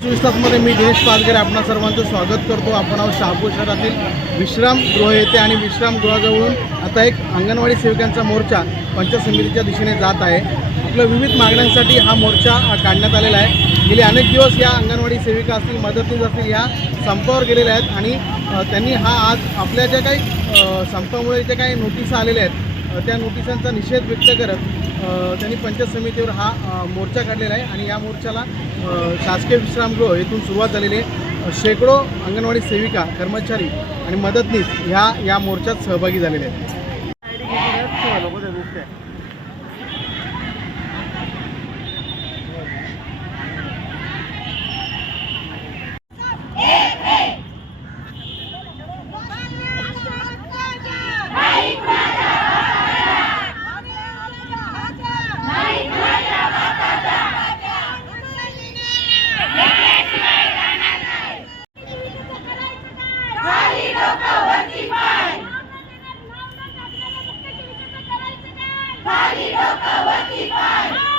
चोवीस तासमध्ये मी दिनेश पालकर आपणा सर्वांचं स्वागत करतो. आपण आहोत शहापूर शहरातील विश्रामगृह येथे आणि विश्रामगृहाजवळून आता एक अंगणवाडी सेविकांचा मोर्चा पंचायत समितीच्या दिशेने जात आहे. आपल्या विविध मागण्यांसाठी हा मोर्चा काढण्यात आलेला आहे. गेले अनेक दिवस या अंगणवाडी सेविका असतील मदतनीस असतील या संपावर गेलेल्या आहेत आणि त्यांनी हा आज आपल्या ज्या काही संपामुळे ज्या काही नोटिसा आलेल्या आहेत त्या नोटिसांचा निषेध व्यक्त करत त्यांनी पंचायत समितीवर हा मोर्चा काढलेला आहे आणि या मोर्चाला शासकीय विश्रामगृह येथून सुरुवात झालेली आहे. शेकडो अंगणवाडी सेविका कर्मचारी आणि मदतनीस ह्या या मोर्चात सहभागी झालेले आहेत. खाली